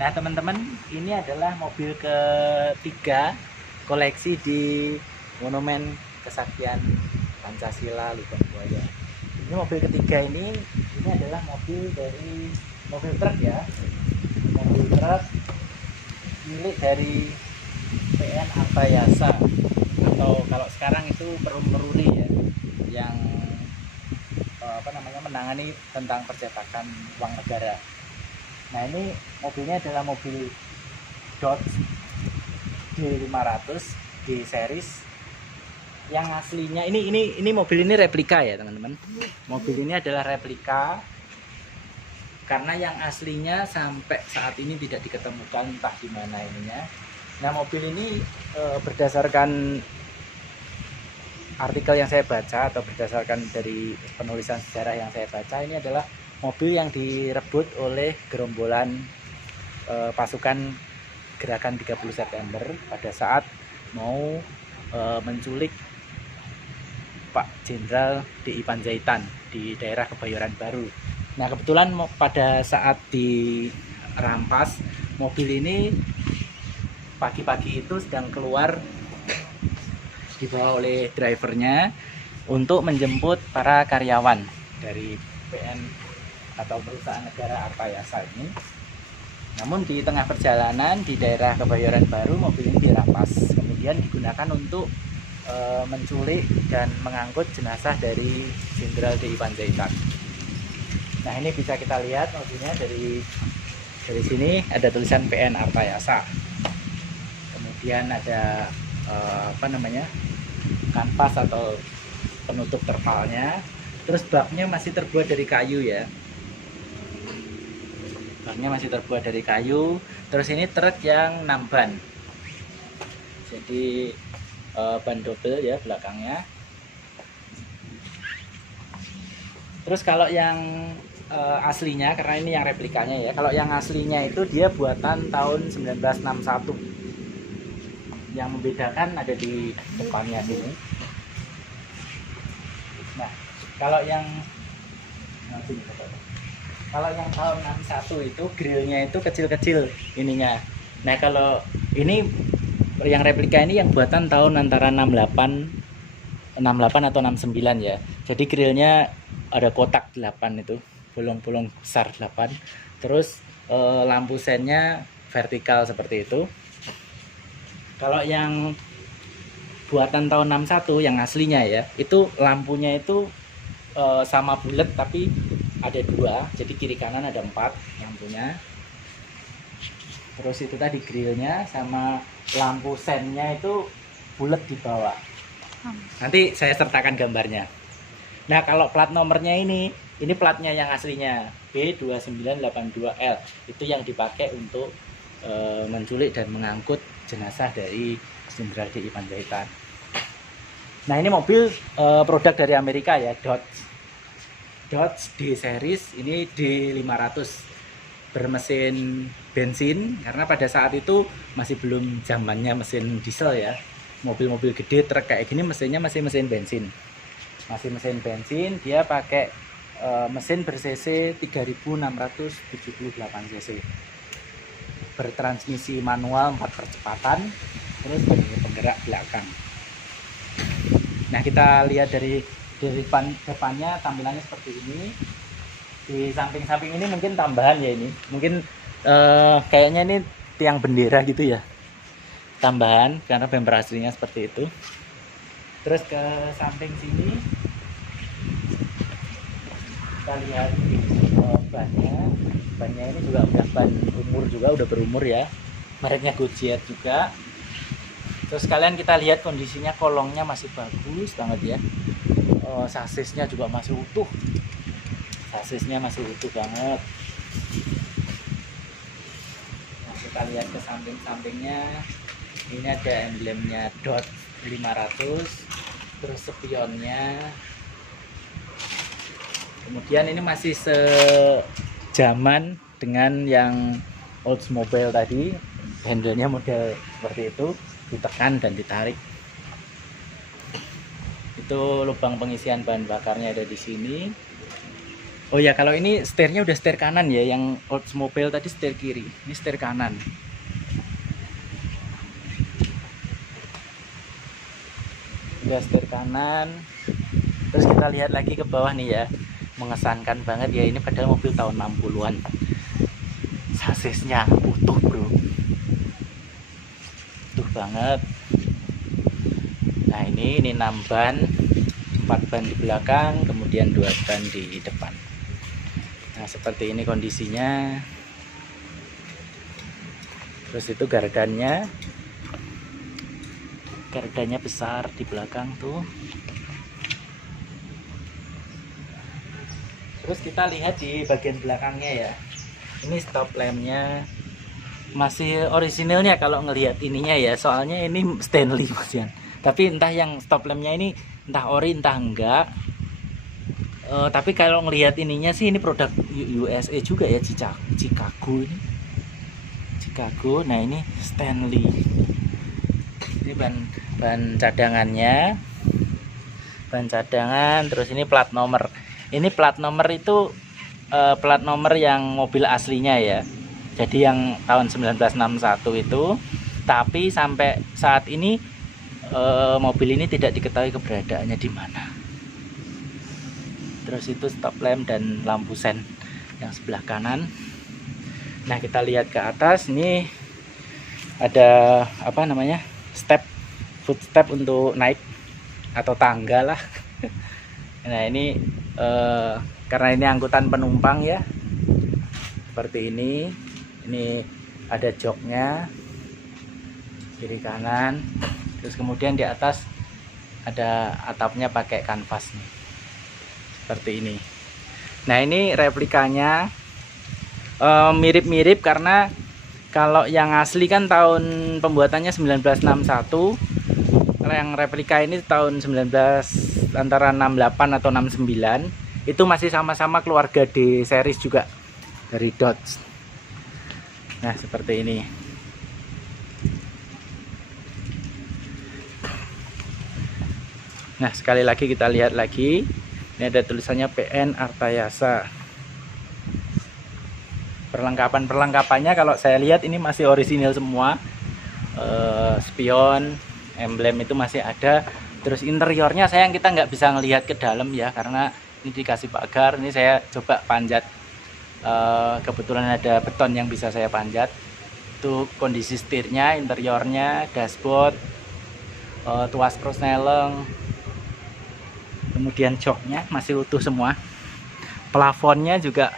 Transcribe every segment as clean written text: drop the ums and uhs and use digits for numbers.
Nah teman-teman, ini adalah mobil ketiga koleksi di Monumen Kesaktian Pancasila Lubang Buaya. Ini mobil ketiga ini adalah mobil truk ya, mobil truk milik dari PN Artayasa, atau kalau sekarang itu Perum Meruri ya, yang menangani tentang percetakan uang negara. Nah ini mobilnya adalah mobil Dodge D500 D series yang aslinya ini mobil ini replika ya teman-teman. Mobil ini adalah replika karena yang aslinya sampai saat ini tidak diketemukan, entah di mana ininya. Nah mobil ini berdasarkan artikel yang saya baca atau berdasarkan dari penulisan sejarah yang saya baca, ini adalah mobil yang direbut oleh gerombolan pasukan Gerakan 30 September pada saat mau menculik Pak Jenderal D.I. Panjaitan di daerah Kebayoran Baru. Nah kebetulan pada saat dirampas, mobil ini pagi-pagi itu sedang keluar, dibawa oleh drivernya untuk menjemput para karyawan dari PN atau perusahaan negara Artayasa ini. Namun di tengah perjalanan di daerah Kebayoran Baru, mobil ini dirampas, kemudian digunakan untuk menculik dan mengangkut jenazah dari Jenderal D.I. Panjaitan. Nah ini bisa kita lihat mobilnya dari sini ada tulisan PN Artayasa. Kemudian ada kanvas atau penutup terpalnya. Terus baknya masih terbuat dari kayu ya. Baknya masih terbuat dari kayu. Terus ini truk yang 6 ban. Jadi ban double ya belakangnya. Terus kalau yang aslinya, karena ini yang replikanya ya, kalau yang aslinya itu dia buatan tahun 1961. Yang membedakan ada di depannya sini. Nah kalau yang tahun 61 itu grillnya itu kecil-kecil ininya. Nah kalau ini yang replika ini yang buatan tahun antara 68 atau 69 ya. Jadi grillnya ada kotak 8 itu, bolong-bolong besar 8. Terus lampu sennya vertikal seperti itu. Kalau yang buatan tahun 61 yang aslinya ya, itu lampunya itu sama bulat tapi ada 2, jadi kiri kanan ada 4 lampunya. Terus itu tadi grillnya sama lampu sennya itu bulat di bawah. Nanti saya sertakan gambarnya. Nah kalau plat nomornya ini platnya yang aslinya B2982L, itu yang dipakai untuk menculik dan mengangkut jenazah dari Jenderal D.I. Panjaitan. Nah ini mobil produk dari Amerika ya, Dodge D series, ini D500 bermesin bensin, karena pada saat itu masih belum zamannya mesin diesel ya. Mobil-mobil gede truk kayak gini mesinnya masih mesin bensin. Dia pakai mesin ber-cc 3678 cc. Bertransmisi manual 4 percepatan, terus penggerak belakang. Nah kita lihat dari depannya tampilannya seperti ini. Di samping-samping ini mungkin tambahan ya, ini mungkin kayaknya ini tiang bendera gitu ya, tambahan karena bumper aslinya seperti itu. Terus ke samping sini kita lihat bannya ini juga udah ban umur juga, udah berumur ya, mereknya Goodyear juga. Terus kalian kita lihat kondisinya, kolongnya masih bagus banget ya. Sasisnya juga masih utuh. Banget. Nah, kita lihat ke samping-sampingnya. Ini ada emblemnya Dodge 500. Terus spionnya. Kemudian ini masih sejaman dengan yang Oldsmobile tadi. Handle-nya model seperti itu, ditekan dan ditarik. Itu lubang pengisian bahan bakarnya ada di sini. Oh ya, kalau ini setirnya udah setir kanan ya, yang Oldsmobile tadi setir kiri, ini setir kanan. Udah setir kanan. Terus kita lihat lagi ke bawah nih ya, mengesankan banget ya, ini padahal mobil tahun 60-an. Sasisnya utuh bro, utuh banget. Nah ini 6 ban, 4 ban di belakang, kemudian 2 ban di depan. Nah seperti ini kondisinya. Terus itu gardannya besar di belakang tuh. Terus kita lihat di bagian belakangnya ya, ini stop lampnya masih orisinilnya kalau ngelihat ininya ya, soalnya ini Stanley Mas Yan. Tapi entah yang stop lampnya ini entah ori entah enggak. Tapi kalau ngelihat ininya sih ini produk USA juga ya, Chicago ini. Chicago. Nah ini Stanley. Ini ban cadangannya. Ban cadangan, terus ini plat nomor. Ini plat nomor itu plat nomor yang mobil aslinya ya. Jadi yang tahun 1961 itu, tapi sampai saat ini mobil ini tidak diketahui keberadaannya di mana. Terus itu stop lamp dan lampu sen yang sebelah kanan. Nah kita lihat ke atas, ini ada apa namanya, footstep untuk naik atau tangga lah. Nah ini karena ini angkutan penumpang ya, seperti ini ada joknya kiri kanan. Terus kemudian di atas ada atapnya pakai kanvas nih, seperti ini. Nah ini replikanya mirip-mirip karena kalau yang asli kan tahun pembuatannya 1961, kalau yang replika ini tahun antara 68 atau 69. Itu masih sama-sama keluarga D series juga dari Dodge. Nah seperti ini. Nah sekali lagi kita lihat lagi, ini ada tulisannya PN Artayasa. Perlengkapannya kalau saya lihat ini masih orisinil semua. Spion, emblem itu masih ada. Terus interiornya sayang kita nggak bisa ngelihat ke dalam ya, karena ini dikasih pagar. Ini saya coba panjat, kebetulan ada beton yang bisa saya panjat. Itu kondisi setirnya, interiornya, dashboard, tuas prosneleng, kemudian joknya masih utuh semua. Plafonnya juga,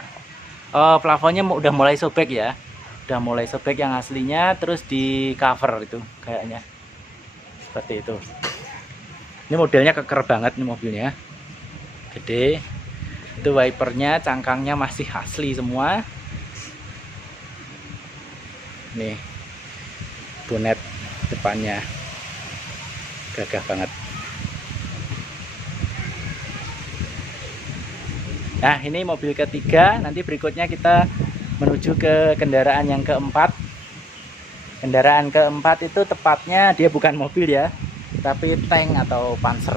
plafonnya udah mulai sobek ya, udah mulai sobek yang aslinya. Terus di cover itu kayaknya seperti itu. Ini modelnya keker banget nih mobilnya, gede. Itu wipernya, cangkangnya masih asli semua. Nih bonet depannya gagah banget. Nah ini mobil ketiga. Nanti berikutnya kita menuju ke kendaraan yang keempat. Kendaraan keempat itu tepatnya dia bukan mobil ya, tapi tank atau panser.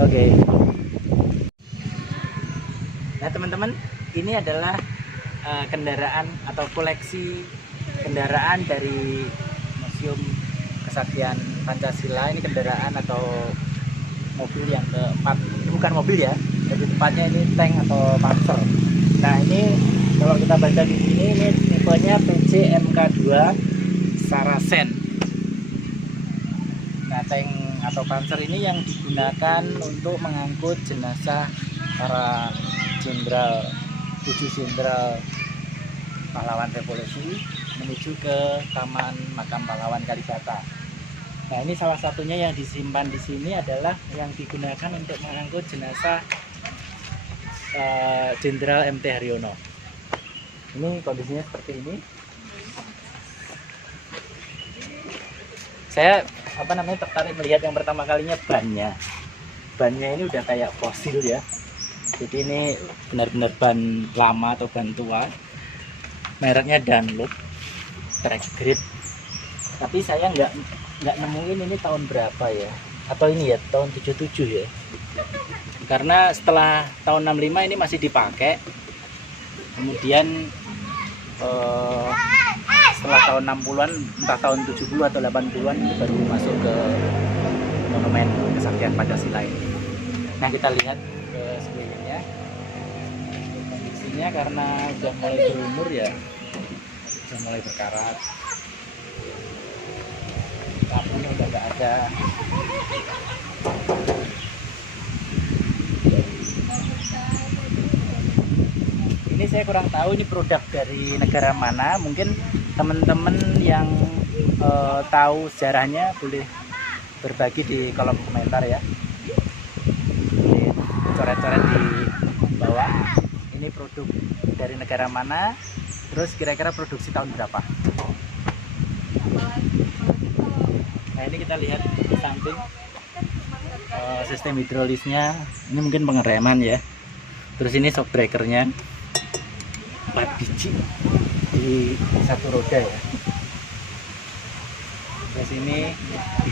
Oke. Nah teman-teman, ini adalah kendaraan atau koleksi kendaraan dari Museum Kesaktian Pancasila. Ini kendaraan atau mobil yang keempat. Ini bukan mobil ya, lebih tepatnya ini tank atau panser. Nah ini kalau kita baca di sini, ini tipenya PC MK2 Saracen. Nah tank atau panser ini yang digunakan untuk mengangkut jenazah para jenderal, 7 jenderal pahlawan revolusi menuju ke Taman Makam Pahlawan Kalibata. Nah ini salah satunya yang disimpan di sini adalah yang digunakan untuk mengangkut jenazah Jenderal MT Haryono. Ini kondisinya seperti ini. Saya tertarik melihat yang pertama kalinya bannya. Bannya ini udah kayak fosil ya. Jadi ini benar-benar ban lama atau ban tua. Mereknya Dunlop, track grip. Tapi saya nggak nemuin ini tahun berapa ya. Atau ini ya tahun 77 ya. karena setelah tahun 65 ini masih dipakai. Kemudian setelah tahun 60-an, entah tahun 70 atau 80-an itu baru masuk ke monumen kesaktian Pancasila ini. Nah, kita lihat ke sekelilingnya. Kondisinya karena sudah mulai berumur ya, sudah mulai berkarat. Lampunya udah nggak ada. Ini saya kurang tahu ini produk dari negara mana. Mungkin teman-teman yang tahu sejarahnya boleh berbagi di kolom komentar ya. Ini coret-coret di bawah. Ini produk dari negara mana, terus kira-kira produksi tahun berapa. Nah, ini kita lihat di samping sistem hidrolisnya. Ini mungkin pengereman ya. Terus ini shock breakernya 4 biji di satu roda ya. Terus ini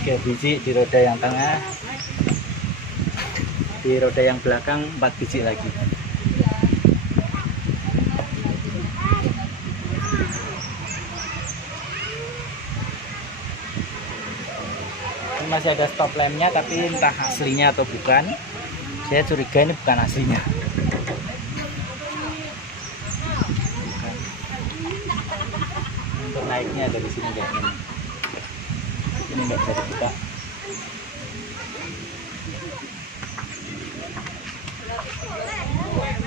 3 biji di roda yang tengah, di roda yang belakang 4 biji lagi. Ini masih ada stop lampnya, tapi entah aslinya atau bukan. Saya curiga ini bukan aslinya. Untuk naiknya dari sini kayaknya. Ini nggak bisa dibuka.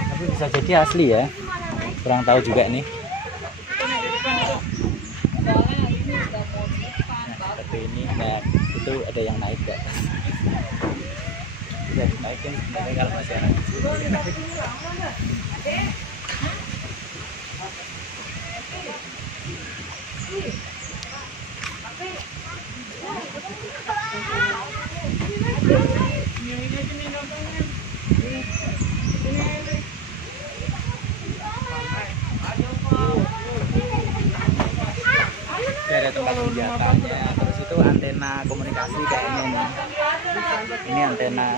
Tapi bisa jadi asli ya, kurang tahu juga nih. Nah, seperti ini. Nah, itu ada yang naik nggak? Bisa dinaikin sebenarnya kalau masih ada. Ada tempat senjatanya, terus itu antena komunikasi kayaknya nih. Ini antena.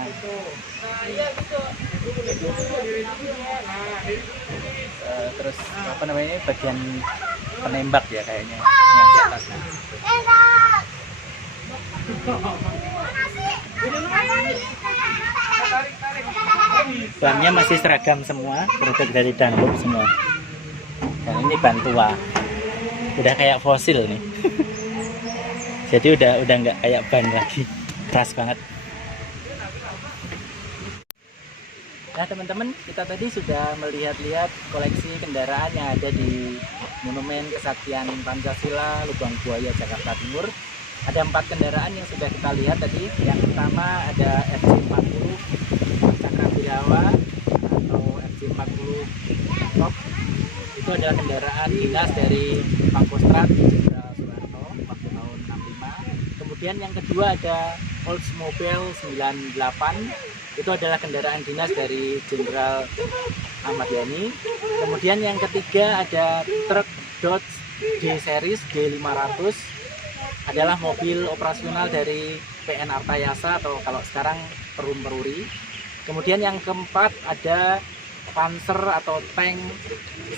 Terus apa namanya, bagian penembak ya kayaknya yang di atas. Bannya masih seragam semua, produk dari Dunlop semua. Dan ini ban tua, udah kayak fosil nih. Jadi udah nggak kayak ban lagi, keras banget. Nah teman-teman, kita tadi sudah melihat-lihat koleksi kendaraan yang ada di Monumen Kesaktian Pancasila Lubang Buaya, Jakarta Timur. Ada 4 kendaraan yang sudah kita lihat tadi. Yang pertama ada FC40 Cakrawirawa atau FC40 Top. Itu adalah kendaraan dinas dari Pangkostrat Jenderal Soeharto waktu tahun 65. Kemudian yang kedua ada Oldsmobile 98. Itu adalah kendaraan dinas dari Jenderal Ahmad Yani. Kemudian yang ketiga ada truk Dodge D-Series D500, adalah mobil operasional dari PN Artayasa atau kalau sekarang Perum Peruri. Kemudian yang keempat ada Panzer atau tank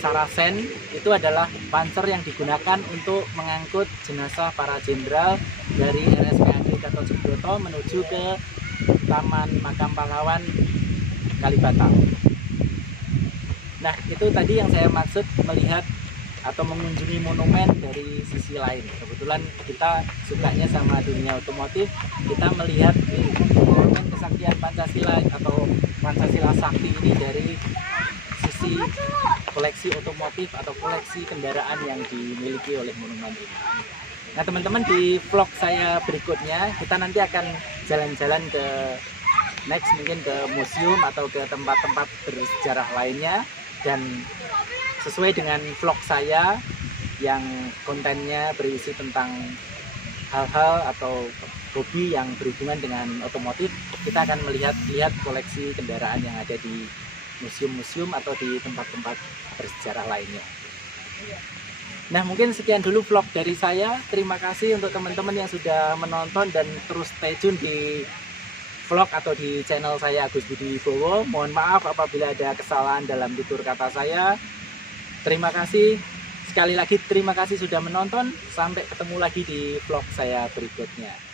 Sarasen. Itu adalah panzer yang digunakan untuk mengangkut jenazah para jenderal dari RSPAD Gatot Subroto menuju ke Taman Makam Pahlawan Kalibata. Nah, itu tadi yang saya maksud melihat atau mengunjungi monumen dari sisi lain. Kebetulan kita sukanya sama dunia otomotif, kita melihat di Monumen Kesaktian Pancasila atau Pancasila Sakti ini dari sisi koleksi otomotif atau koleksi kendaraan yang dimiliki oleh monumen ini. Nah teman-teman, di vlog saya berikutnya kita nanti akan jalan-jalan ke mungkin ke museum atau ke tempat-tempat bersejarah lainnya, dan sesuai dengan vlog saya yang kontennya berisi tentang hal-hal atau hobi yang berhubungan dengan otomotif, kita akan melihat koleksi kendaraan yang ada di museum-museum atau di tempat-tempat bersejarah lainnya. Nah, mungkin sekian dulu vlog dari saya. Terima kasih untuk teman-teman yang sudah menonton dan terus stay tune di vlog atau di channel saya Agus Budi Wibowo. Mohon maaf apabila ada kesalahan dalam tutur kata saya. Terima kasih. Sekali lagi terima kasih sudah menonton. Sampai ketemu lagi di vlog saya berikutnya.